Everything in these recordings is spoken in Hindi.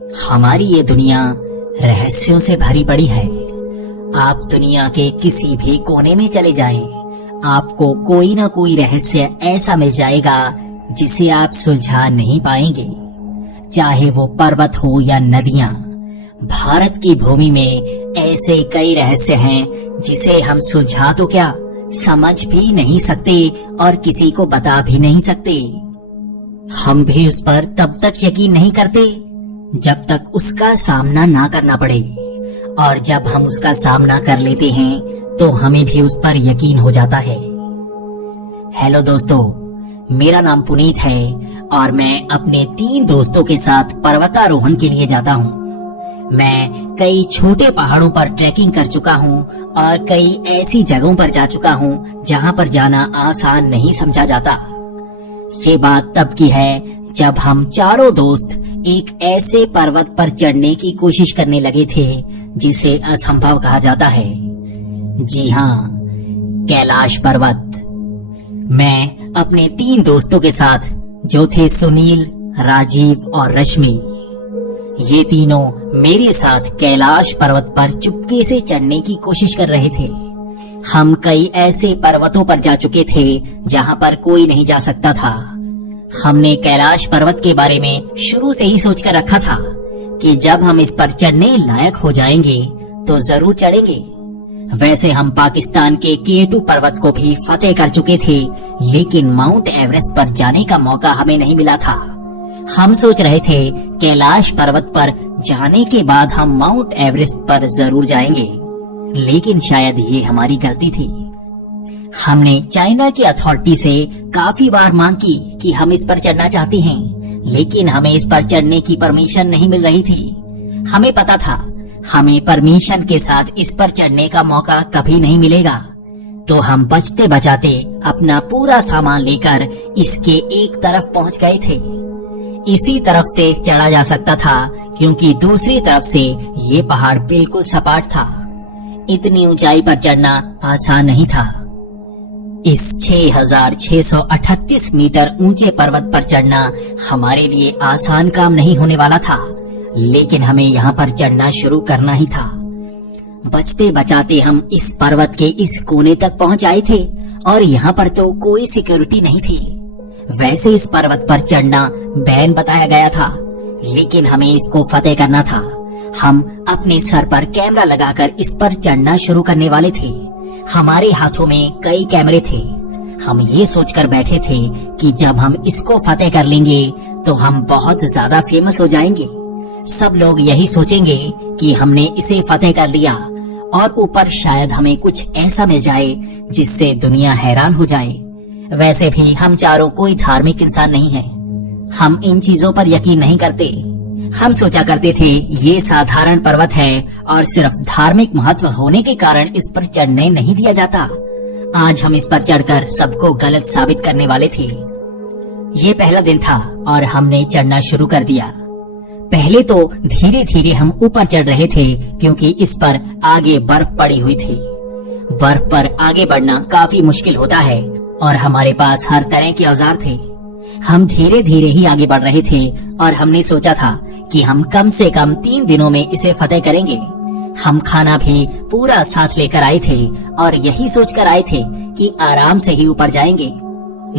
हमारी ये दुनिया रहस्यों से भरी पड़ी है। आप दुनिया के किसी भी कोने में चले जाएं, आपको कोई ना कोई रहस्य ऐसा मिल जाएगा जिसे आप सुलझा नहीं पाएंगे। चाहे वो पर्वत हो या नदियां, भारत की भूमि में ऐसे कई रहस्य हैं जिसे हम सुलझा तो क्या, समझ भी नहीं सकते और किसी को बता भी नहीं सकते। हम भी उस पर तब तक यकीन नहीं करते जब तक उसका सामना ना करना पड़े, और जब हम उसका सामना कर लेते हैं तो हमें भी उस पर यकीन हो जाता है। हेलो दोस्तों, मेरा नाम पुनीत है और मैं अपने 3 दोस्तों के साथ पर्वतारोहण के लिए जाता हूँ। मैं कई छोटे पहाड़ों पर ट्रैकिंग कर चुका हूँ और कई ऐसी जगहों पर जा चुका हूँ जहाँ पर जाना आसान नहीं समझा जाता। ये बात तब की है जब हम चारों दोस्त एक ऐसे पर्वत पर चढ़ने की कोशिश करने लगे थे जिसे असंभव कहा जाता है। जी हाँ, कैलाश पर्वत। मैं अपने 3 दोस्तों के साथ, जो थे सुनील, राजीव और रश्मि, ये तीनों मेरे साथ कैलाश पर्वत पर चुपके से चढ़ने की कोशिश कर रहे थे। हम कई ऐसे पर्वतों पर जा चुके थे जहाँ पर कोई नहीं जा सकता था। हमने कैलाश पर्वत के बारे में शुरू से ही सोच कर रखा था कि जब हम इस पर चढ़ने लायक हो जाएंगे तो जरूर चढ़ेंगे। वैसे हम पाकिस्तान के K2 पर्वत को भी फतेह कर चुके थे, लेकिन माउंट एवरेस्ट पर जाने का मौका हमें नहीं मिला था। हम सोच रहे थे कैलाश पर्वत पर जाने के बाद हम माउंट एवरेस्ट पर जरूर जाएंगे, लेकिन शायद ये हमारी गलती थी। हमने चाइना की अथॉरिटी से काफी बार मांग की कि हम इस पर चढ़ना चाहते हैं, लेकिन हमें इस पर चढ़ने की परमिशन नहीं मिल रही थी। हमें पता था हमें परमिशन के साथ इस पर चढ़ने का मौका कभी नहीं मिलेगा, तो हम बचते बचाते अपना पूरा सामान लेकर इसके एक तरफ पहुंच गए थे। इसी तरफ से चढ़ा जा सकता था क्योंकि दूसरी तरफ से ये पहाड़ बिल्कुल सपाट था। इतनी ऊंचाई पर चढ़ना आसान नहीं था। इस 6638 मीटर ऊंचे पर्वत पर चढ़ना हमारे लिए आसान काम नहीं होने वाला था, लेकिन हमें यहाँ पर चढ़ना शुरू करना ही था। बचते बचाते हम इस पर्वत के इस कोने तक पहुंच आए थे और यहाँ पर तो कोई सिक्योरिटी नहीं थी। वैसे इस पर्वत पर चढ़ना बैन बताया गया था, लेकिन हमें इसको फतेह करना था। हम अपने सर पर कैमरा लगाकर इस पर चढ़ना शुरू करने वाले थे। हमारे हाथों में कई कैमरे थे। हम ये सोचकर बैठे थे कि जब हम इसको फतेह कर लेंगे तो हम बहुत ज्यादा फेमस हो जाएंगे। सब लोग यही सोचेंगे कि हमने इसे फतेह कर लिया और ऊपर शायद हमें कुछ ऐसा मिल जाए जिससे दुनिया हैरान हो जाए। वैसे भी हम चारों कोई धार्मिक इंसान नहीं है। हम इन चीजों पर यकीन नहीं करते। हम सोचा करते थे ये साधारण पर्वत है और सिर्फ धार्मिक महत्व होने के कारण इस पर चढ़ने नहीं दिया जाता। आज हम इस पर चढ़कर सबको गलत साबित करने वाले थे। ये पहला दिन था और हमने चढ़ना शुरू कर दिया। पहले तो धीरे धीरे हम ऊपर चढ़ रहे थे क्योंकि इस पर आगे बर्फ पड़ी हुई थी। बर्फ पर आगे बढ़ना काफी मुश्किल होता है और हमारे पास हर तरह के औजार थे। हम धीरे धीरे ही आगे बढ़ रहे थे और हमने सोचा था कि हम कम से कम 3 दिनों में इसे फतेह करेंगे। हम खाना भी पूरा साथ लेकर आए थे और यही सोचकर आए थे कि आराम से ही ऊपर जाएंगे।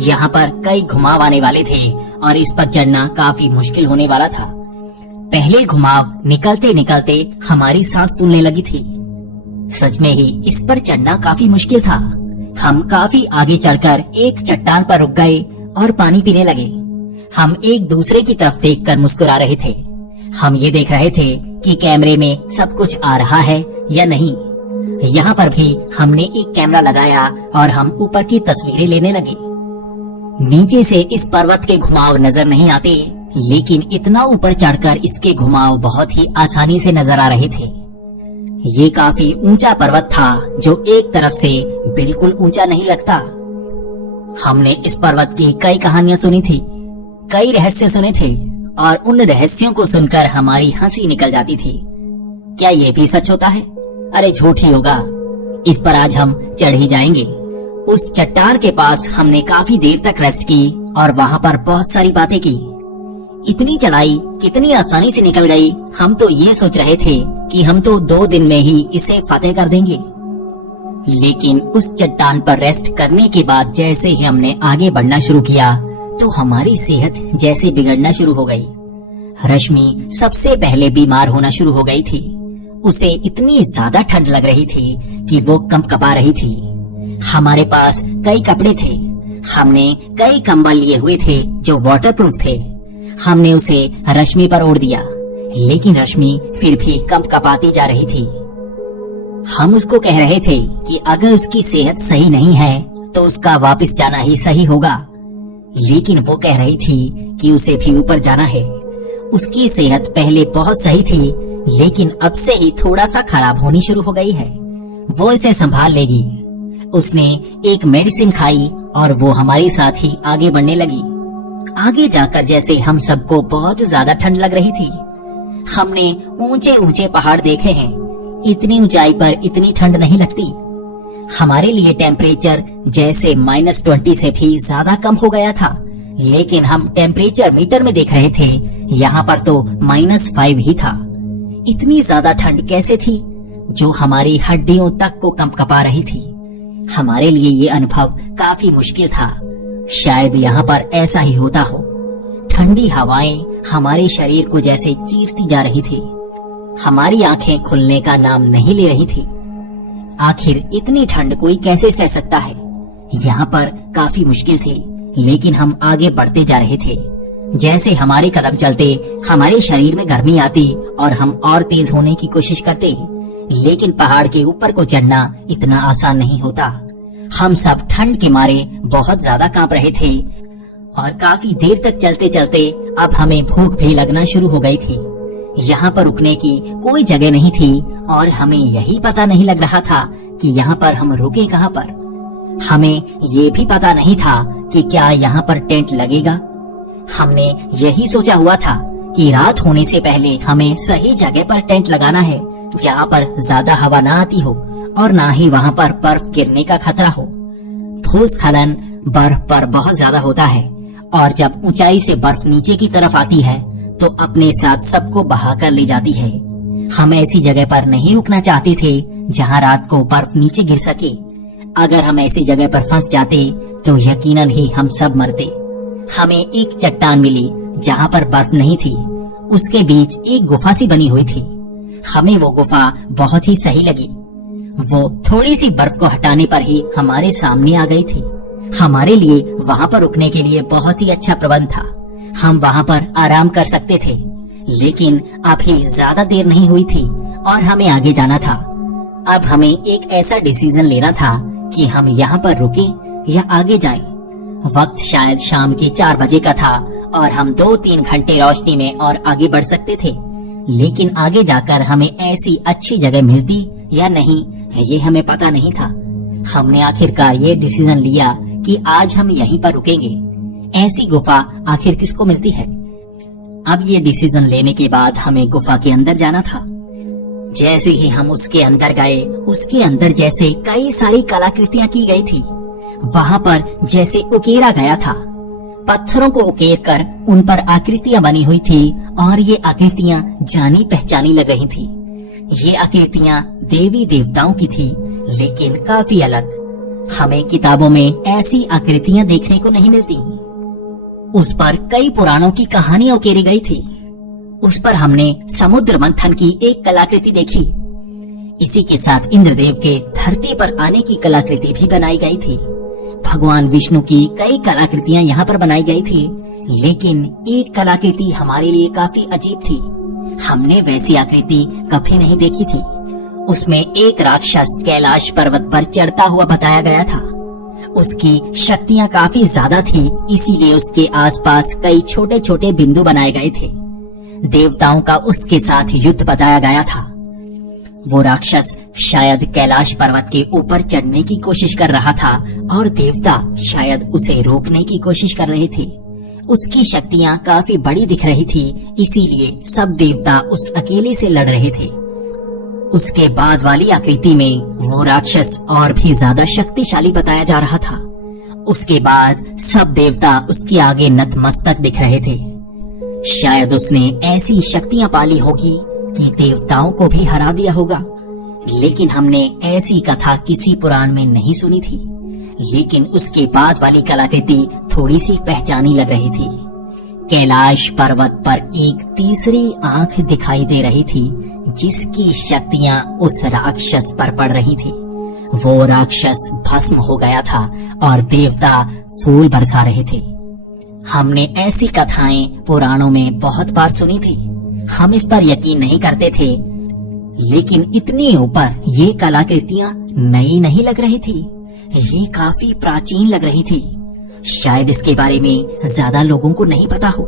यहाँ पर कई घुमाव आने वाले थे और इस पर चढ़ना काफी मुश्किल होने वाला था। पहले घुमाव निकलते निकलते हमारी सांस फूलने लगी थी। सच में ही इस पर चढ़ना काफी मुश्किल था। हम काफी आगे चढ़कर एक चट्टान पर रुक गए और पानी पीने लगे। हम एक दूसरे की तरफ देखकर मुस्कुरा रहे थे। हम ये देख रहे थे कि कैमरे में सब कुछ आ रहा है या नहीं। यहाँ पर भी हमने एक कैमरा लगाया और हम ऊपर की तस्वीरें लेने लगे। नीचे से इस पर्वत के घुमाव नजर नहीं आते, लेकिन इतना ऊपर चढ़कर इसके घुमाव बहुत ही आसानी से नजर आ रहे थे। ये काफी ऊंचा पर्वत था जो एक तरफ से बिल्कुल ऊंचा नहीं लगता। हमने इस पर्वत की कई कहानियां सुनी थी, कई रहस्य सुने थे और उन रहस्यों को सुनकर हमारी हंसी निकल जाती थी। क्या ये भी सच होता है? अरे झूठ ही होगा। इस पर आज हम चढ़ ही जाएंगे। उस चट्टान के पास हमने काफी देर तक रेस्ट की और वहाँ पर बहुत सारी बातें की। इतनी चढ़ाई कितनी आसानी से निकल गई। हम तो ये सोच रहे थे कि हम तो 2 दिन में ही इसे फतेह कर देंगे। लेकिन उस चट्टान पर रेस्ट करने के बाद जैसे ही हमने आगे बढ़ना शुरू किया तो हमारी सेहत जैसे बिगड़ना शुरू हो गई। रश्मि सबसे पहले बीमार होना शुरू हो गई थी। उसे इतनी ज्यादा ठंड लग रही थी कि वो कंपकपा रही थी। हमारे पास कई कपड़े थे। हमने कई कंबल लिए हुए थे जो वाटरप्रूफ थे। हमने उसे रश्मि पर ओढ़ दिया, लेकिन रश्मि फिर भी कंपकपाती जा रही थी। हम उसको कह रहे थे कि अगर उसकी सेहत सही नहीं है तो उसका वापस जाना ही सही होगा, लेकिन वो कह रही थी कि उसे भी ऊपर जाना है। उसकी सेहत पहले बहुत सही थी, लेकिन अब से ही थोड़ा सा खराब होनी शुरू हो गई है। वो इसे संभाल लेगी। उसने एक मेडिसिन खाई और वो हमारे साथ ही आगे बढ़ने लगी। आगे जाकर जैसे हम सबको बहुत ज्यादा ठंड लग रही थी। हमने ऊंचे ऊंचे पहाड़ देखे हैं, इतनी ऊंचाई पर इतनी ठंड नहीं लगती। हमारे लिए टेम्परेचर जैसे -20 से भी ज्यादा कम हो गया था, लेकिन हम टेम्परेचर मीटर में देख रहे थे, यहाँ पर तो -5 ही था। इतनी ज्यादा ठंड कैसे थी जो हमारी हड्डियों तक को कंपकपा रही थी। हमारे लिए ये अनुभव काफी मुश्किल था। शायद यहाँ पर ऐसा ही होता हो। ठंडी हवाएं हमारे शरीर को जैसे चीरती जा रही थी। हमारी आंखें खुलने का नाम नहीं ले रही थी। आखिर इतनी ठंड कोई कैसे सह सकता है। यहाँ पर काफी मुश्किल थी, लेकिन हम आगे बढ़ते जा रहे थे। जैसे हमारे कदम चलते हमारे शरीर में गर्मी आती और हम और तेज होने की कोशिश करते, लेकिन पहाड़ के ऊपर को चढ़ना इतना आसान नहीं होता। हम सब ठंड के मारे बहुत ज्यादा कांप रहे थे और काफी देर तक चलते चलते अब हमें भूख भी लगना शुरू हो गई थी। यहाँ पर रुकने की कोई जगह नहीं थी और हमें यही पता नहीं लग रहा था कि यहाँ पर हम रुके कहाँ पर। हमें ये भी पता नहीं था कि क्या यहाँ पर टेंट लगेगा। हमने यही सोचा हुआ था कि रात होने से पहले हमें सही जगह पर टेंट लगाना है, जहाँ पर ज्यादा हवा ना आती हो और ना ही वहाँ पर बर्फ गिरने का खतरा हो। भूस्खलन बर्फ पर बहुत ज्यादा होता है और जब ऊंचाई से बर्फ नीचे की तरफ आती है तो अपने साथ सबको बहा कर ले जाती है। हम ऐसी जगह पर नहीं रुकना चाहते थे जहाँ रात को बर्फ नीचे गिर सके। अगर हम ऐसी जगह पर फंस जाते तो यकीनन ही हम सब मरते। हमें एक चट्टान मिली जहाँ पर बर्फ नहीं थी। उसके बीच एक गुफा सी बनी हुई थी। हमें वो गुफा बहुत ही सही लगी। वो थोड़ी सी बर्फ को हटाने पर ही हमारे सामने आ गई थी। हमारे लिए वहाँ पर रुकने के लिए बहुत ही अच्छा प्रबंध था। हम वहाँ पर आराम कर सकते थे, लेकिन अभी ज्यादा देर नहीं हुई थी और हमें आगे जाना था। अब हमें एक ऐसा डिसीजन लेना था कि हम यहाँ पर रुकें या आगे जाएं। वक्त शायद शाम के 4 बजे का था और हम 2-3 घंटे रोशनी में और आगे बढ़ सकते थे, लेकिन आगे जाकर हमें ऐसी अच्छी जगह मिलती या नहीं ये हमें पता नहीं था। हमने आखिरकार ये डिसीजन लिया कि आज हम यहीं पर रुकेंगे। ऐसी गुफा आखिर किसको मिलती है। अब ये डिसीजन लेने के बाद हमें गुफा के अंदर जाना था। जैसे ही हम उसके अंदर गए, उसके अंदर जैसे कई सारी कलाकृतियां की गई थी। वहाँ पर जैसे उकेरा गया था। पत्थरों को उकेर कर उन पर आकृतियां बनी हुई थी और ये आकृतियां जानी पहचानी लग रही थी। ये आकृतियां देवी देवताओं की थी, लेकिन काफी अलग। हमें किताबों में ऐसी आकृतियां देखने को नहीं मिलती। उस पर कई पुराणों की कहानियां उकेरी गई थी। उस पर हमने समुद्र मंथन की एक कलाकृति देखी। इसी के साथ इंद्रदेव के धरती पर आने की कलाकृति भी बनाई गई थी। भगवान विष्णु की कई कलाकृतियां यहाँ पर बनाई गई थी, लेकिन एक कलाकृति हमारे लिए काफी अजीब थी। हमने वैसी आकृति कभी नहीं देखी थी। उसमें एक राक्षस कैलाश पर्वत पर चढ़ता हुआ बताया गया था। उसकी शक्तियां काफी ज्यादा थी, इसीलिए उसके आसपास कई छोटे छोटे बिंदु बनाए गए थे। देवताओं का उसके साथ युद्ध बताया गया था। वो राक्षस शायद कैलाश पर्वत के ऊपर चढ़ने की कोशिश कर रहा था और देवता शायद उसे रोकने की कोशिश कर रहे थे। उसकी शक्तियां काफी बड़ी दिख रही थी, इसीलिए सब देवता उस अकेले से लड़ रहे थे। उसके बाद वाली आकृति में वो राक्षस और भी ज्यादा शक्तिशाली बताया जा रहा था। उसके बाद सब देवता उसके आगे नतमस्तक दिख रहे थे। शायद उसने ऐसी शक्तियां पाली होगी कि देवताओं को भी हरा दिया होगा। लेकिन हमने ऐसी कथा किसी पुराण में नहीं सुनी थी। लेकिन उसके बाद वाली कलाकृति थोड़ी सी पहचानी लग रही थी। कैलाश पर्वत पर एक तीसरी आंख दिखाई दे रही थी, जिसकी शक्तियां उस राक्षस पर पड़ रही थी। वो राक्षस भस्म हो गया था और देवता फूल बरसा रहे थे। हमने ऐसी कथाएं पुराणों में बहुत बार सुनी थी। हम इस पर यकीन नहीं करते थे, लेकिन इतनी ऊपर ये कलाकृतियां नई नहीं लग रही थी। ये काफी प्राचीन लग रही थी। शायद इसके बारे में ज्यादा लोगों को नहीं पता हो।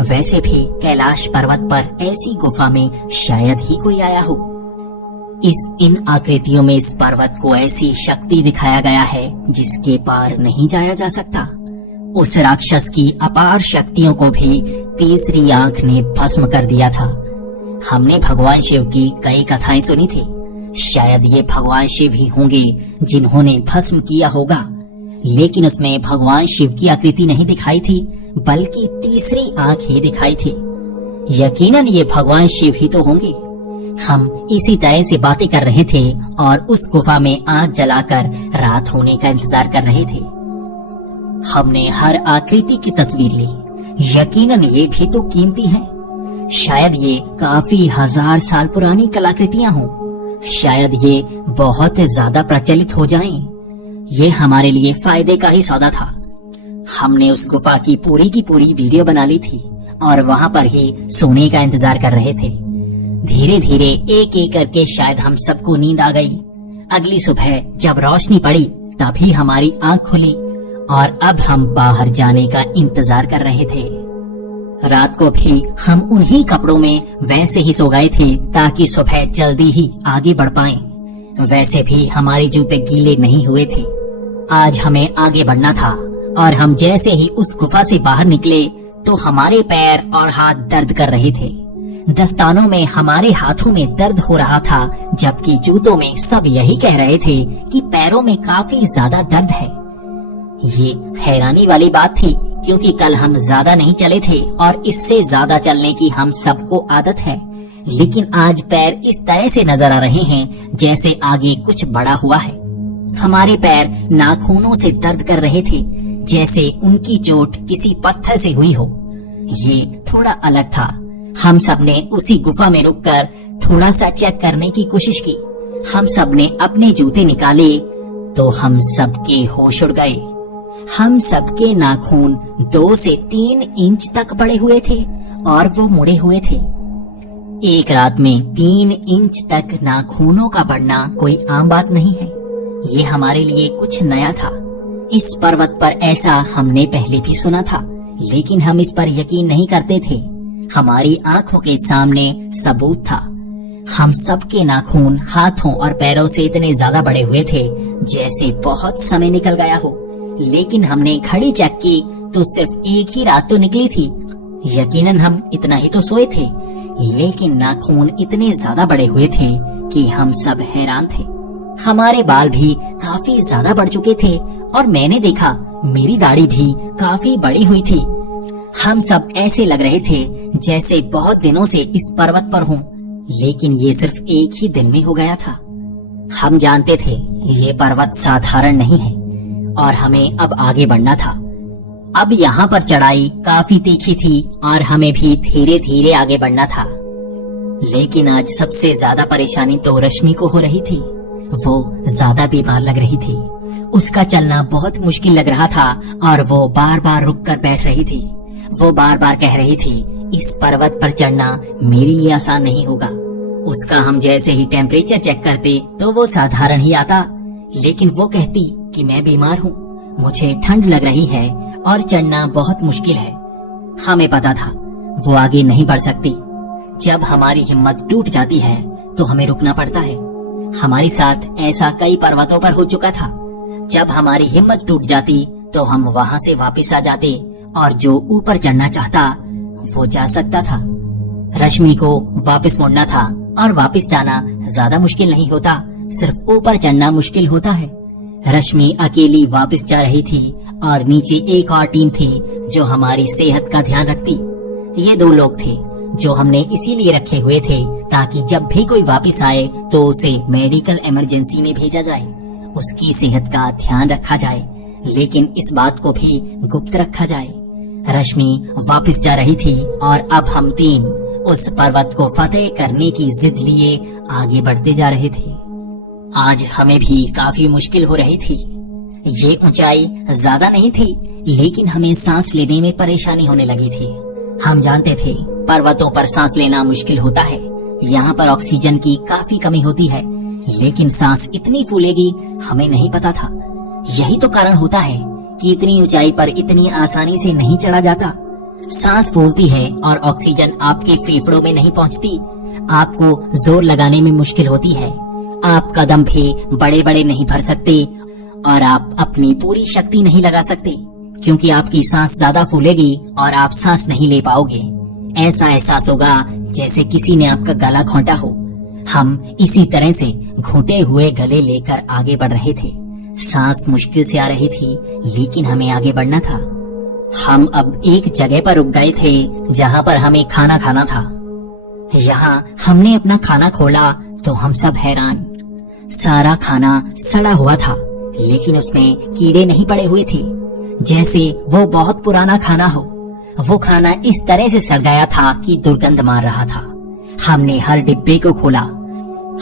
वैसे भी कैलाश पर्वत पर ऐसी गुफा में शायद ही कोई आया हो। इन आकृतियों में इस पर्वत को ऐसी शक्ति दिखाया गया है जिसके पार नहीं जाया जा सकता। उस राक्षस की अपार शक्तियों को भी तीसरी आंख ने भस्म कर दिया था। हमने भगवान शिव की कई कथाएं सुनी थी। शायद ये भगवान शिव ही होंगे जिन्होंने भस्म किया होगा। लेकिन उसमें भगवान शिव की आकृति नहीं दिखाई थी, बल्कि तीसरी आंख ही दिखाई थी। यकीनन ये भगवान शिव ही तो होंगे। हम इसी तरह से बातें कर रहे थे और उस गुफा में आग जलाकर रात होने का इंतजार कर रहे थे। हमने हर आकृति की तस्वीर ली। यकीनन ये भी तो कीमती हैं। शायद ये काफी हजार साल पुरानी कलाकृतियां हों। शायद ये बहुत ज्यादा प्रचलित हो जाएं। ये हमारे लिए फायदे का ही सौदा था। हमने उस गुफा की पूरी वीडियो बना ली थी और वहां पर ही सोने का इंतजार कर रहे थे। धीरे धीरे एक एक करके शायद हम सबको नींद आ गई। अगली सुबह जब रोशनी पड़ी तभी हमारी आंख खुली और अब हम बाहर जाने का इंतजार कर रहे थे। रात को भी हम उन्हीं कपड़ों में वैसे ही सो गए थे ताकि सुबह जल्दी ही आगे बढ़ पाएं। वैसे भी हमारे जूते गीले नहीं हुए थे। आज हमें आगे बढ़ना था और हम जैसे ही उस गुफा से बाहर निकले तो हमारे पैर और हाथ दर्द कर रहे थे। दस्तानों में हमारे हाथों में दर्द हो रहा था, जबकि जूतों में सब यही कह रहे थे कि पैरों में काफी ज्यादा दर्द है। ये हैरानी वाली बात थी, क्योंकि कल हम ज्यादा नहीं चले थे और इससे ज्यादा चलने की हम सबको आदत है। लेकिन आज पैर इस तरह से नजर आ रहे हैं जैसे आगे कुछ बड़ा हुआ है। हमारे पैर नाखूनों से दर्द कर रहे थे, जैसे उनकी चोट किसी पत्थर से हुई हो। ये थोड़ा अलग था। हम सब ने उसी गुफा में रुककर थोड़ा सा चेक करने की कोशिश की। हम सब ने अपने जूते निकाले तो हम सबके होश उड़ गए। हम सबके नाखून 2 से 3 इंच तक बड़े हुए थे और वो मुड़े हुए थे। एक रात में 3 इंच तक नाखूनों का बढ़ना कोई आम बात नहीं है। ये हमारे लिए कुछ नया था। इस पर्वत पर ऐसा हमने पहले भी सुना था, लेकिन हम इस पर यकीन नहीं करते थे। हमारी आंखों के सामने सबूत था। हम सबके नाखून हाथों और पैरों से इतने ज्यादा बड़े हुए थे जैसे बहुत समय निकल गया हो। लेकिन हमने घड़ी चेक की तो सिर्फ एक ही रात तो निकली थी। यकीनन हम इतना ही तो सोए थे, लेकिन नाखून इतने ज्यादा बड़े हुए थे कि हम सब हैरान थे। हमारे बाल भी काफी ज्यादा बढ़ चुके थे और मैंने देखा मेरी दाढ़ी भी काफी बड़ी हुई थी। हम सब ऐसे लग रहे थे जैसे बहुत दिनों से इस पर्वत पर हों, लेकिन ये सिर्फ एक ही दिन में हो गया था। हम जानते थे ये पर्वत साधारण नहीं है और हमें अब आगे बढ़ना था। अब यहाँ पर चढ़ाई काफी तीखी थी और हमें भी धीरे धीरे आगे बढ़ना था। लेकिन आज सबसे ज्यादा परेशानी तो रश्मि को हो रही थी। वो ज्यादा बीमार लग रही थी। उसका चलना बहुत मुश्किल लग रहा था और वो बार बार रुक कर बैठ रही थी। वो बार बार कह रही थी, इस पर्वत पर चढ़ना मेरे लिए आसान नहीं होगा। उसका हम जैसे ही टेम्परेचर चेक करते तो वो साधारण ही आता, लेकिन वो कहती कि मैं बीमार हूँ, मुझे ठंड लग रही है और चढ़ना बहुत मुश्किल है। हमें पता था वो आगे नहीं बढ़ सकती। जब हमारी हिम्मत टूट जाती है तो हमें रुकना पड़ता है। हमारे साथ ऐसा कई पर्वतों पर हो चुका था। जब हमारी हिम्मत टूट जाती तो हम वहाँ से वापस आ जाते और जो ऊपर चढ़ना चाहता वो जा सकता था। रश्मि को वापस मुड़ना था और वापस जाना ज्यादा मुश्किल नहीं होता, सिर्फ ऊपर चढ़ना मुश्किल होता है। रश्मि अकेली वापस जा रही थी और नीचे एक और टीम थी जो हमारी सेहत का ध्यान रखती। ये 2 लोग थे जो हमने इसीलिए रखे हुए थे ताकि जब भी कोई वापस आए तो उसे मेडिकल इमरजेंसी में भेजा जाए, उसकी सेहत का ध्यान रखा जाए, लेकिन इस बात को भी गुप्त रखा जाए। रश्मि वापस जा रही थी और अब हम 3 उस पर्वत को फतेह करने की जिद लिए आगे बढ़ते जा रहे थे। आज हमें भी काफी मुश्किल हो रही थी। ये ऊंचाई ज्यादा नहीं थी, लेकिन हमें सांस लेने में परेशानी होने लगी थी। हम जानते थे पर्वतों पर सांस लेना मुश्किल होता है, यहाँ पर ऑक्सीजन की काफी कमी होती है, लेकिन सांस इतनी फूलेगी हमें नहीं पता था। यही तो कारण होता है कि इतनी ऊंचाई पर इतनी आसानी से नहीं चढ़ा जाता। सांस फूलती है और ऑक्सीजन आपके फेफड़ों में नहीं पहुंचती, आपको जोर लगाने में मुश्किल होती है, आप कदम भी बड़े बड़े नहीं भर सकते और आप अपनी पूरी शक्ति नहीं लगा सकते, क्योंकि आपकी सांस ज्यादा फूलेगी और आप सांस नहीं ले पाओगे। ऐसा एहसास होगा जैसे किसी ने आपका गला घोंटा हो। हम इसी तरह से घुटे हुए गले लेकर आगे बढ़ रहे थे। सांस मुश्किल से आ रही थी, लेकिन हमें आगे बढ़ना था। हम अब एक जगह पर रुक गए थे जहाँ पर हमें खाना खाना था। यहाँ हमने अपना खाना खोला तो हम सब हैरान। सारा खाना सड़ा हुआ था, लेकिन उसमें कीड़े नहीं पड़े हुए थे, जैसे वो बहुत पुराना खाना हो। वो खाना इस तरह से सड़ गया था कि दुर्गंध मार रहा था। हमने हर डिब्बे को खोला,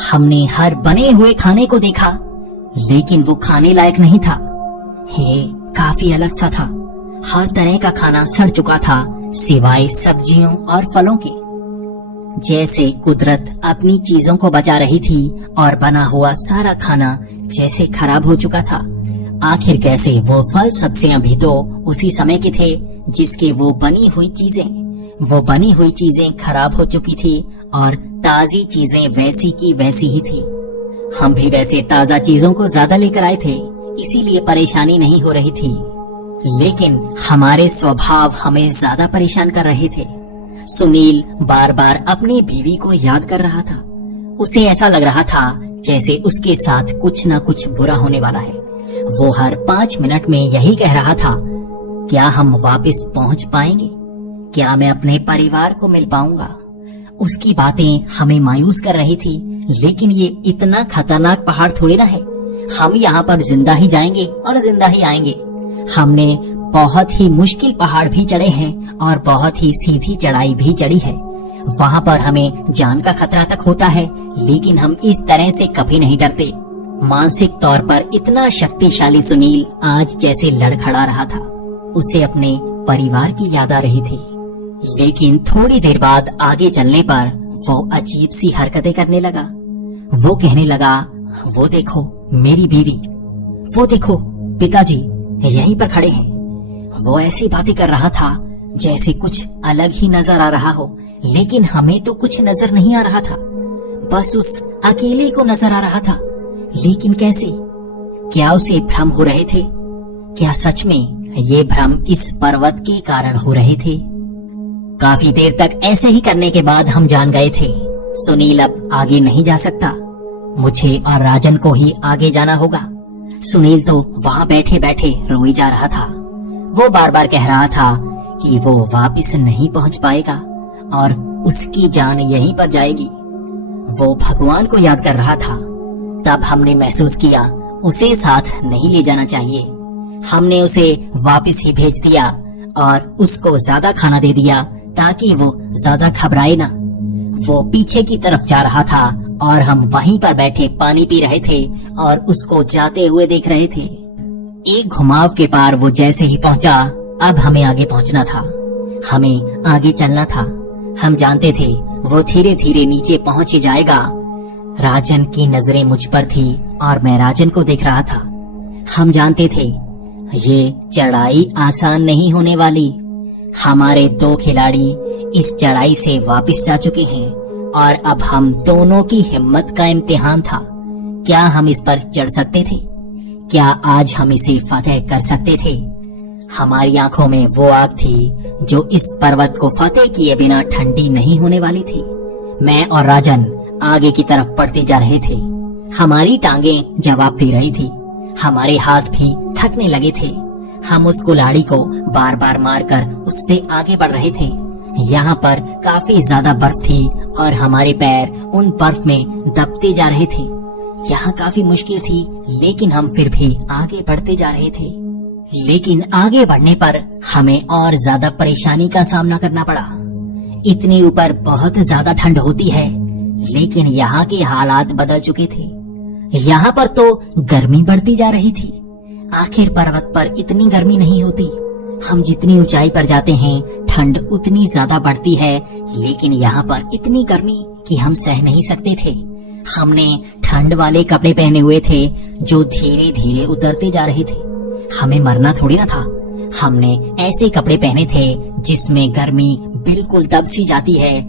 हमने हर बने हुए खाने को देखा, लेकिन वो खाने लायक नहीं था। ये काफी अलग सा था। हर तरह का खाना सड़ चुका था, सिवाय सब्जियों और फलों के। जैसे कुदरत अपनी चीजों को बचा रही थी और बना हुआ सारा खाना जैसे खराब हो चुका था। आखिर कैसे वो फल सब्जियां भी तो उसी समय के थे जिसके वो बनी हुई चीजें खराब हो चुकी थी और ताजी चीजें वैसी की वैसी ही थी। हम भी वैसे ताजा चीजों को ज्यादा लेकर आए थे, इसीलिए परेशानी नहीं हो रही थी, लेकिन हमारे स्वभाव हमें ज्यादा परेशान कर रहे थे। सुनील बार बार अपनी बीवी को याद कर रहा था। उसे ऐसा लग रहा था जैसे उसके साथ कुछ न कुछ बुरा होने वाला है। वो हर 5 मिनट में यही कह रहा था, क्या हम वापस पहुंच पाएंगे? क्या मैं अपने परिवार को मिल पाऊंगा? उसकी बातें हमें मायूस कर रही थी, लेकिन ये इतना खतरनाक पहाड़ थोड़ी ना है। हम यहाँ पर जिंदा ही जाएंगे और जिंदा ही आएंगे। हमने बहुत ही मुश्किल पहाड़ भी चढ़े हैं और बहुत ही सीधी चढ़ाई भी चढ़ी है। वहाँ पर हमें जान का खतरा तक होता है, लेकिन हम इस तरह से कभी नहीं डरते। मानसिक तौर पर इतना शक्तिशाली सुनील आज जैसे लड़खड़ा रहा था। उसे अपने परिवार की याद आ रही थी, लेकिन थोड़ी देर बाद आगे चलने पर वो अजीब सी हरकतें करने लगा। वो कहने लगा, वो देखो मेरी बीवी, वो देखो पिताजी यहीं पर खड़े हैं। वो ऐसी बातें कर रहा था जैसे कुछ अलग ही नजर आ रहा हो, लेकिन हमें तो कुछ नजर नहीं आ रहा था, बस उस अकेले को नजर आ रहा था। लेकिन कैसे? क्या उसे भ्रम हो रहे थे? क्या सच में ये भ्रम इस पर्वत के कारण हो रहे थे? काफी देर तक ऐसे ही करने के बाद हम जान गए थे, सुनील अब आगे नहीं जा सकता। मुझे और राजन को ही आगे जाना होगा। सुनील तो वहाँ बैठे बैठे रोई जा रहा था। वो बार बार कह रहा था कि वो वापस नहीं पहुँच पाएगा और उसकी जान यहीं पर जाएगी। वो भगवान को याद कर रहा था। तब हमने महसूस किया उसे साथ नहीं ले जाना चाहिए। हमने उसे वापस ही भेज दिया और उसको ज्यादा खाना दे दिया ताकि वो ज्यादा घबराए ना। वो पीछे की तरफ जा रहा था और हम वहीं पर बैठे पानी पी रहे थे और उसको जाते हुए देख रहे थे। एक घुमाव के पार वो जैसे ही पहुंचा, अब हमें आगे पहुंचना था, हमें आगे चलना था। हम जानते थे वो धीरे धीरे नीचे पहुंच ही जाएगा। राजन की नजरें मुझ पर थी और मैं राजन को देख रहा था। हम जानते थे ये चढ़ाई आसान नहीं होने वाली। हमारे 2 खिलाड़ी इस चढ़ाई से वापस जा चुके हैं और अब हम दोनों की हिम्मत का इम्तिहान था। क्या हम इस पर चढ़ सकते थे? क्या आज हम इसे फतेह कर सकते थे? हमारी आंखों में वो आग थी जो इस पर्वत को फतेह किए बिना ठंडी नहीं होने वाली थी। मैं और राजन आगे की तरफ बढ़ते जा रहे थे। हमारी टांगें जवाब दे रही थी, हमारे हाथ भी थकने लगे थे। हम उस कुल्हाड़ी को बार बार मारकर उससे आगे बढ़ रहे थे, यहाँ पर काफी ज्यादा बर्फ थी और हमारे पैर उन बर्फ में दबते जा रहे थे। यहाँ काफी मुश्किल थी, लेकिन हम फिर भी आगे बढ़ते जा रहे थे। लेकिन आगे बढ़ने पर हमें और ज्यादा परेशानी का सामना करना पड़ा। इतनी ऊपर बहुत ज्यादा ठंड होती है, लेकिन यहाँ के हालात बदल चुके थे। यहाँ पर तो गर्मी बढ़ती जा रही थी। आखिर पर्वत पर इतनी गर्मी नहीं होती। हम जितनी ऊंचाई पर जाते हैं ठंड उतनी ज्यादा बढ़ती है, लेकिन यहाँ पर इतनी गर्मी कि हम सह नहीं सकते थे। हमने ठंड वाले कपड़े पहने हुए थे जो धीरे धीरे उतरते जा रहे थे। हमें मरना थोड़ी ना था। हमने ऐसे कपड़े पहने थे जिसमें गर्मी बिल्कुल दब सी जाती है,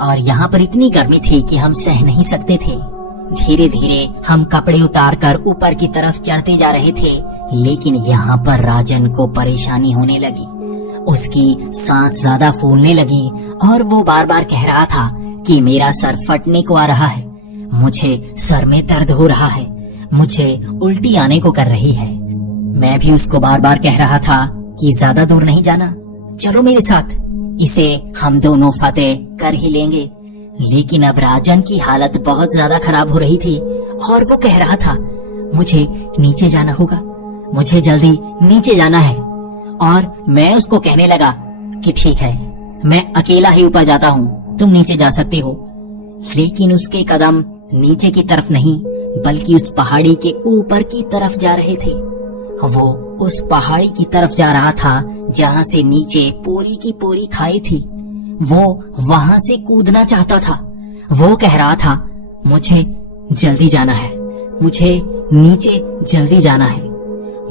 और यहाँ पर इतनी गर्मी थी कि हम सह नहीं सकते थे। धीरे धीरे हम कपड़े उतार कर ऊपर की तरफ चढ़ते जा रहे थे, लेकिन यहाँ पर राजन को परेशानी होने लगी। उसकी सांस ज्यादा फूलने लगी और वो बार बार कह रहा था कि मेरा सर फटने को आ रहा है, मुझे सर में दर्द हो रहा है, मुझे उल्टी आने को कर रही है। मैं भी उसको बार बार कह रहा था कि ज्यादा दूर नहीं जाना, चलो मेरे साथ, इसे हम दोनों फतेह कर ही लेंगे। लेकिन अब राजन की हालत बहुत ज्यादा खराब हो रही थी और वो कह रहा था मुझे नीचे जाना होगा, मुझे जल्दी नीचे जाना है। और मैं उसको कहने लगा कि ठीक है, मैं अकेला ही ऊपर जाता हूँ, तुम नीचे जा सकते हो। लेकिन उसके कदम नीचे की तरफ नहीं बल्कि उस पहाड़ी के ऊपर की तरफ जा रहे थे। वो उस पहाड़ी की तरफ जा रहा था जहाँ से नीचे पूरी की पूरी खाई थी। वो वहां से कूदना चाहता था। वो कह रहा था मुझे जल्दी जाना है, मुझे नीचे जल्दी जाना है।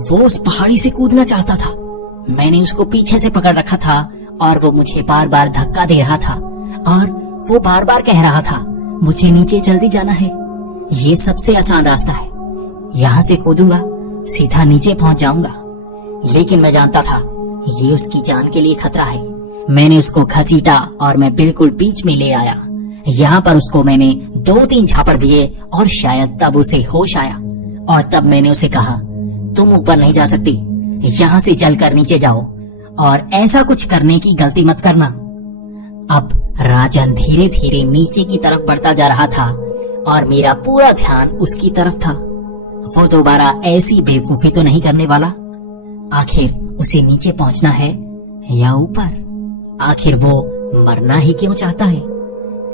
वो उस पहाड़ी से कूदना चाहता था। मैंने उसको पीछे से पकड़ रखा था और वो मुझे बार बार धक्का दे रहा था और वो बार बार कह रहा था मुझे नीचे जल्दी जाना है, ये सबसे आसान रास्ता है, यहाँ से कूदूंगा सीधा नीचे पहुंच जाऊंगा। लेकिन मैं जानता था ये उसकी जान के लिए खतरा है। मैंने उसको घसीटा और मैं बिल्कुल बीच में ले आया। यहाँ पर उसको मैंने 2-3 झापड़ दिए और शायद तब उसे होश आया, और तब मैंने उसे कहा तुम ऊपर नहीं जा सकती, यहाँ से चलकर नीचे जाओ और ऐसा कुछ करने की गलती मत करना। अब राजन धीरे धीरे नीचे की तरफ बढ़ता जा रहा था और मेरा पूरा ध्यान उसकी तरफ था। वो दोबारा ऐसी बेवकूफी तो नहीं करने वाला। आखिर उसे नीचे पहुंचना है या ऊपर? आखिर वो मरना ही क्यों चाहता है?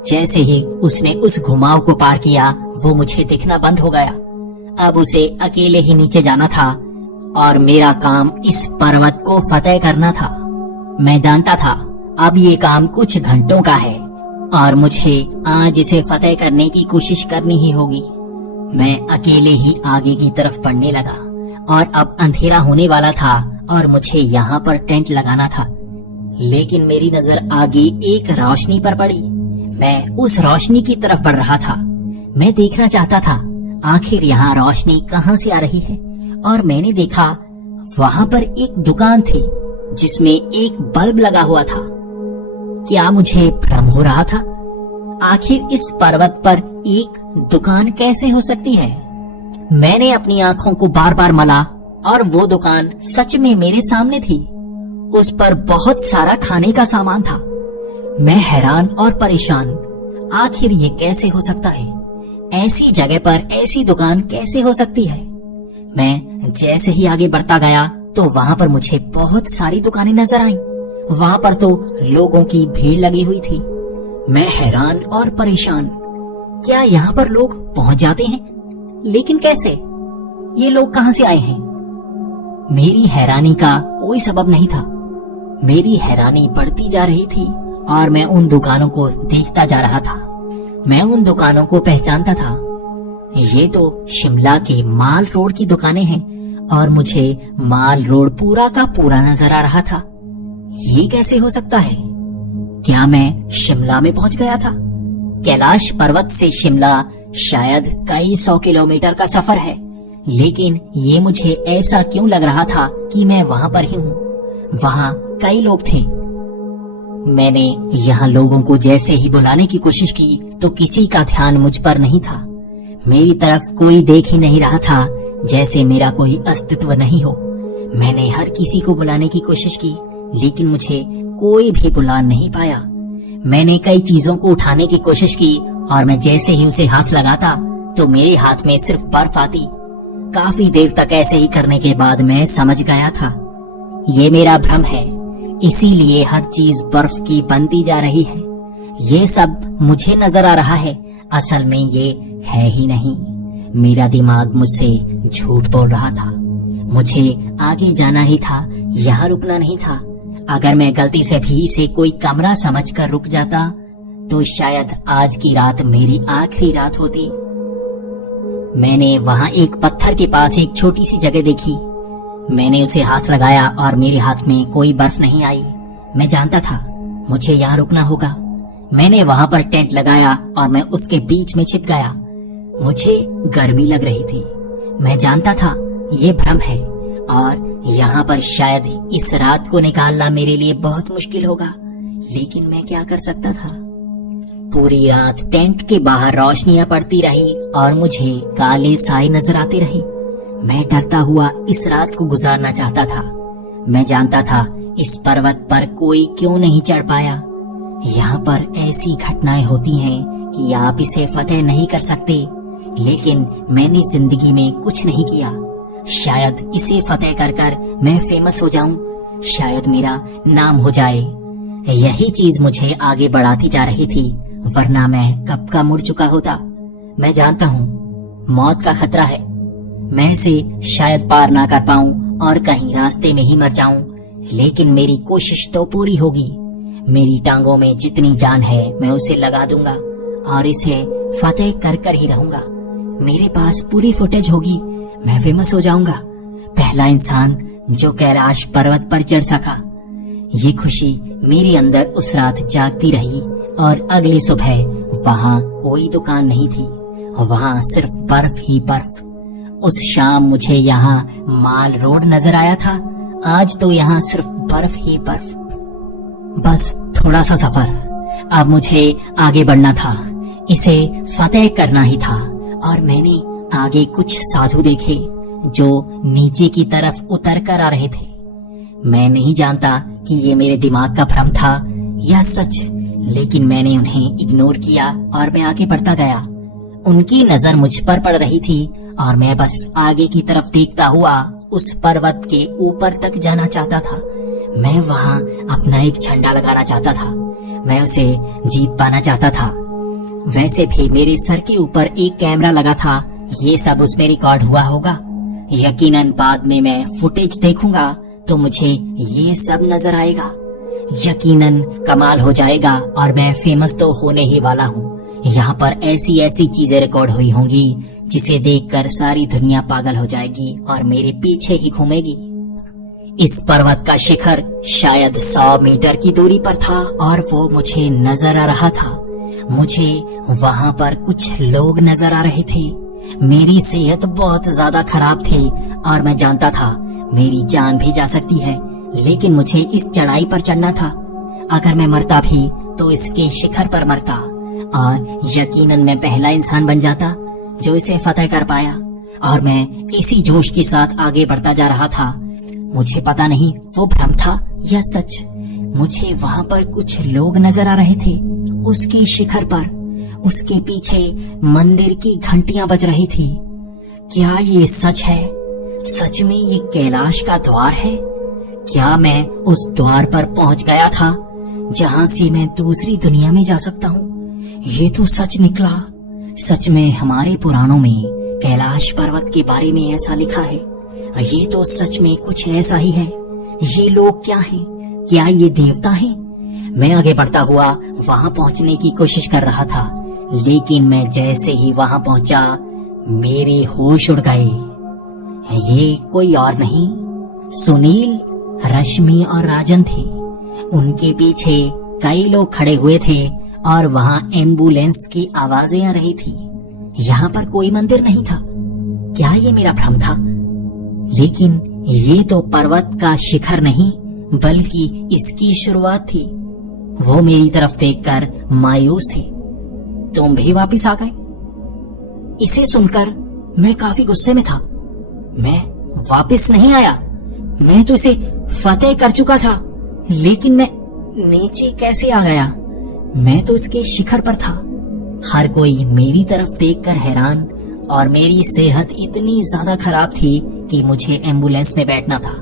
जैसे ही उसने उस घुमाव को पार किया, वो मुझे दिखना बंद हो गया। अब उसे अकेले ही नीचे जाना था और मेरा काम इस पर्वत को फतेह करना था। मैं जानता था अब ये काम कुछ घंटों का है और मुझे आज इसे फतेह करने की कोशिश करनी ही होगी। मैं अकेले ही आगे की तरफ बढ़ने लगा और अब अंधेरा होने वाला था और मुझे यहाँ पर टेंट लगाना था। लेकिन मेरी नजर आगे एक रोशनी पर पड़ी। मैं उस रोशनी की तरफ बढ़ रहा था। मैं देखना चाहता था आखिर यहाँ रोशनी कहाँ से आ रही है, और मैंने देखा वहाँ पर एक दुकान थी जिसमें एक बल्ब लगा हुआ था। क्या मुझे भ्रम हो रहा था? आखिर इस पर्वत पर एक दुकान कैसे हो सकती है? मैंने अपनी आंखों को बार बार मला और वो दुकान सच में मेरे सामने थी। उस पर बहुत सारा खाने का सामान था। मैं हैरान और परेशान, आखिर ये कैसे हो सकता है? ऐसी जगह पर ऐसी दुकान कैसे हो सकती है? मैं जैसे ही आगे बढ़ता गया तो वहाँ पर मुझे बहुत सारी दुकानें नजर आईं। वहाँ पर तो लोगों की भीड़ लगी हुई थी। मैं हैरान और परेशान, क्या यहाँ पर लोग पहुंच जाते हैं? लेकिन कैसे? ये लोग कहाँ से आए हैं? मेरी हैरानी का कोई सबब नहीं था। मेरी हैरानी बढ़ती जा रही थी और मैं उन दुकानों को देखता जा रहा था। मैं उन दुकानों को पहचानता था। ये तो शिमला के माल रोड की दुकानें हैं और मुझे माल रोड पूरा का पूरा नजर आ रहा था। ये कैसे हो सकता है? क्या मैं शिमला में पहुंच गया था? कैलाश पर्वत से शिमला शायद कई 100 किलोमीटर का सफर है, लेकिन ये मुझे ऐसा क्यों लग रहा था कि मैं वहां पर ही हूँ। वहां कई लोग थे। मैंने यहाँ लोगों को जैसे ही बुलाने की कोशिश की तो किसी का ध्यान मुझ पर नहीं था। मेरी तरफ कोई देख ही नहीं रहा था, जैसे मेरा कोई अस्तित्व नहीं हो। मैंने हर किसी को बुलाने की कोशिश की, लेकिन मुझे कोई भी बुला नहीं पाया। मैंने कई चीजों को उठाने की कोशिश की और मैं जैसे ही उसे हाथ लगाता तो मेरे हाथ में सिर्फ बर्फ आती। काफी देर तक ऐसे ही करने के बाद मैं समझ गया था, ये मेरा भ्रम है, इसीलिए हर चीज बर्फ की बनती जा रही है। ये सब मुझे नजर आ रहा है, असल में ये है ही नहीं। मेरा दिमाग मुझसे झूठ बोल रहा था। मुझे आगे जाना ही था, यहाँ रुकना नहीं था। अगर मैं गलती से भी इसे कोई कमरा समझकर रुक जाता तो शायद आज की रात मेरी आखिरी रात होती। मैंने वहां एक पत्थर के पास एक छोटी सी जगह देखी। मैंने उसे हाथ लगाया और मेरे हाथ में कोई बर्फ नहीं आई। मैं जानता था मुझे यहाँ रुकना होगा। मैंने वहां पर टेंट लगाया और मैं उसके बीच में छिप गया। मुझे गर्मी लग रही थी। मैं जानता था ये भ्रम है और यहाँ पर शायद इस रात को निकालना मेरे लिए बहुत मुश्किल होगा, लेकिन मैं क्या कर सकता था। पूरी रात टेंट के बाहर रोशनियां पड़ती रही और मुझे काले साए नजर आते रहे। मैं डरता हुआ इस रात को गुजारना चाहता था। मैं जानता था इस पर्वत पर कोई क्यों नहीं चढ़ पाया। यहाँ पर ऐसी घटनाएं होती हैं कि आप इसे फतेह नहीं कर सकते, लेकिन मैंने जिंदगी में कुछ नहीं किया। शायद इसे फतेह कर कर मैं फेमस हो जाऊं, शायद मेरा नाम हो जाए। यही चीज मुझे आगे बढ़ाती जा रही थी, वरना मैं कब का मुड़ चुका होता। मैं जानता हूँ मौत का खतरा है, मैं इसे शायद पार ना कर पाऊं और कहीं रास्ते में ही मर जाऊं, लेकिन मेरी कोशिश तो पूरी होगी। मेरी टांगों में जितनी जान है मैं उसे लगा दूंगा और इसे फतेह कर कर ही रहूंगा। मेरे पास पूरी फुटेज होगी, मैं फेमस हो जाऊंगा, पहला इंसान जो कैलाश पर्वत पर चढ़ सका। ये खुशी मेरे अंदर उस रात जागती रही और अगली सुबह वहाँ कोई दुकान नहीं थी, वहाँ सिर्फ बर्फ ही बर्फ। उस शाम मुझे यहाँ माल रोड नजर आया था, आज तो यहाँ सिर्फ बर्फ ही बर्फ। बस थोड़ा सा सफर, अब मुझे आगे बढ़ना था, इसे फतेह करना ही था। और मैंने आगे कुछ साधु देखे जो नीचे की तरफ उतर कर आ रहे थे। मैं नहीं जानता कि ये मेरे दिमाग का भ्रम था या सच, लेकिन मैंने उन्हें इग्नोर किया और मैं आगे बढ़ता गया। उनकी नजर मुझ पर पड़ रही थी और मैं बस आगे की तरफ देखता हुआ उस पर्वत के ऊपर तक जाना चाहता था। मैं वहाँ अपना एक झंडा लगाना चाहता था, मैं उसे जीत पाना चाहता था। वैसे भी मेरे सर के ऊपर एक कैमरा लगा था, ये सब उसमें रिकॉर्ड हुआ होगा। यकीनन बाद में मैं फुटेज देखूंगा तो मुझे ये सब नजर आएगा। यकीनन कमाल हो जाएगा और मैं फेमस तो होने ही वाला हूँ। यहाँ पर ऐसी ऐसी चीजें रिकॉर्ड हुई होंगी जिसे देखकर सारी दुनिया पागल हो जाएगी और मेरे पीछे ही घूमेगी। इस पर्वत का शिखर शायद 100 मीटर की दूरी पर था और वो मुझे नजर आ रहा था। मुझे वहाँ पर कुछ लोग नजर आ रहे थे। मेरी सेहत बहुत ज्यादा खराब थी और मैं जानता था मेरी जान भी जा सकती है, लेकिन मुझे इस चढ़ाई पर चढ़ना था। अगर मैं मरता भी तो इसके शिखर पर मरता और यकीनन मैं पहला इंसान बन जाता जो इसे फतेह कर पाया। और मैं इसी जोश के साथ आगे बढ़ता जा रहा था। मुझे पता नहीं वो भ्रम था या सच। मुझे वहाँ पर कुछ लोग नजर आ रहे थे उसके शिखर पर। उसके पीछे मंदिर की घंटियां बज रही थी। क्या ये सच है? सच में ये कैलाश का द्वार है? क्या मैं उस द्वार पर पहुंच गया था जहां से मैं दूसरी दुनिया में जा सकता हूँ? ये तो सच निकला। सच में हमारे पुराणों में कैलाश पर्वत के बारे में ऐसा लिखा है। ये तो सच में कुछ ऐसा ही है। ये लोग क्या हैं? क्या ये देवता हैं? मैं आगे बढ़ता हुआ वहां पहुंचने की कोशिश कर रहा था, लेकिन मैं जैसे ही वहां पहुंचा मेरे होश उड़ गए। ये कोई और नहीं, सुनील, रश्मि और राजन थे। उनके पीछे कई लोग खड़े हुए थे और वहां एम्बुलेंस की आवाजें आ रही थी। यहाँ पर कोई मंदिर नहीं था। क्या ये मेरा भ्रम था? लेकिन ये तो पर्वत का शिखर नहीं बल्कि इसकी शुरुआत थी। वो मेरी तरफ देखकर मायूस थे। तुम भी वापस आ गए? इसे सुनकर मैं काफी गुस्से में था। मैं वापस नहीं आया, मैं तो इसे फतेह कर चुका था, लेकिन नीचे कैसे आ गया? मैं तो इसके शिखर पर था। हर कोई मेरी तरफ देखकर हैरान, और मेरी सेहत इतनी ज्यादा खराब थी कि मुझे एम्बुलेंस में बैठना था।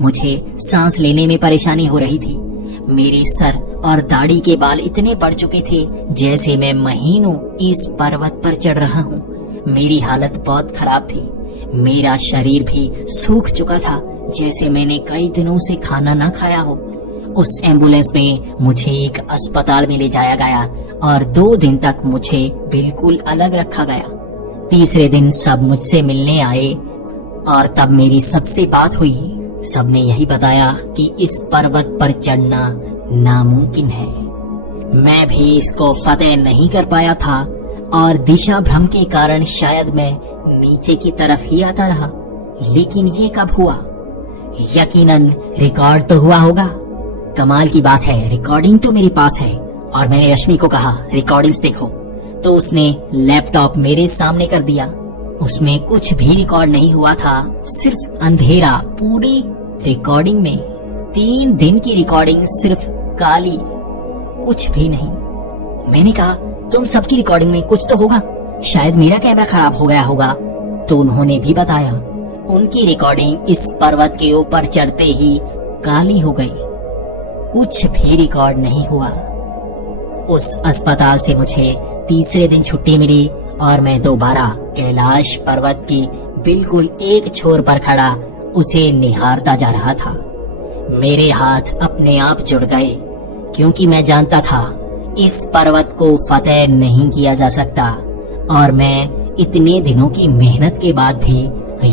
मुझे सांस लेने में परेशानी हो रही थी। मेरे सर और दाढ़ी के बाल इतने बढ़ चुके थे जैसे मैं महीनों इस पर्वत पर चढ़ रहा हूँ। मेरी हालत बहुत खराब थी। मेरा शरीर भी सूख चुका था, जैसे मैंने कई दिनों से खाना ना खाया हो। उस एम्बुलेंस में मुझे एक अस्पताल में ले जाया गया और 2 दिन तक मुझे बिल्कुल अलग रखा गया। तीसरे दिन सब मुझसे मिलने आए और तब मेरी सबसे बात हुई। सबने यही बताया कि इस पर्वत पर चढ़ना नामुमकिन है। मैं भी इसको फतेह नहीं कर पाया था और दिशा भ्रम के कारण शायद मैं नीचे की तरफ ही आता रहा। लेकिन ये कब हुआ? यकीनन रिकॉर्ड तो हुआ होगा। कमाल की बात है, रिकॉर्डिंग तो मेरे पास है। और मैंने रश्मि को कहा, रिकॉर्डिंग्स देखो, तो उसने लैपटॉप मेरे सामने कर दिया। उसमें कुछ भी रिकॉर्ड नहीं हुआ था, सिर्फ अंधेरा पूरी रिकॉर्डिंग में। 3 दिन की रिकॉर्डिंग सिर्फ काली, कुछ भी नहीं। मैंने कहा, तुम सबकी रिकॉर्डिंग में कुछ तो होगा, शायद मेरा कैमरा खराब हो गया होगा। तो उन्होंने भी बताया, उनकी रिकॉर्डिंग इस पर्वत के ऊपर चढ़ते ही काली हो गई। कुछ भी रिकॉर्ड नहीं हुआ। उस अस्पताल से मुझे तीसरे दिन छुट्टी मिली और मैं दोबारा कैलाश पर्वत की बिल्कुल एक छोर पर खड़ा उसे निहारता जा रहा था। मेरे हाथ अपने आप जुड़ गए, क्योंकि मैं जानता था इस पर्वत को फतेह नहीं किया जा सकता। और मैं इतने दिनों की मेहनत के बाद भी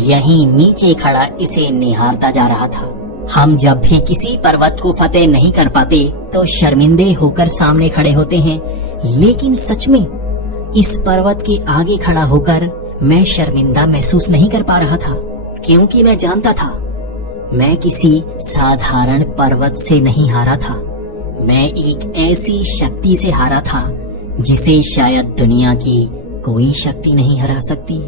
यहीं नीचे खड़ा इसे निहारता जा रहा था। हम जब भी किसी पर्वत को फतेह नहीं कर पाते तो शर्मिंदे होकर सामने खड़े होते हैं, लेकिन सच में इस पर्वत के आगे खड़ा होकर मैं शर्मिंदा महसूस नहीं कर पा रहा था, क्योंकि मैं जानता था मैं किसी साधारण पर्वत से नहीं हारा था। मैं एक ऐसी शक्ति से हारा था जिसे शायद दुनिया की कोई शक्ति नहीं हरा सकती।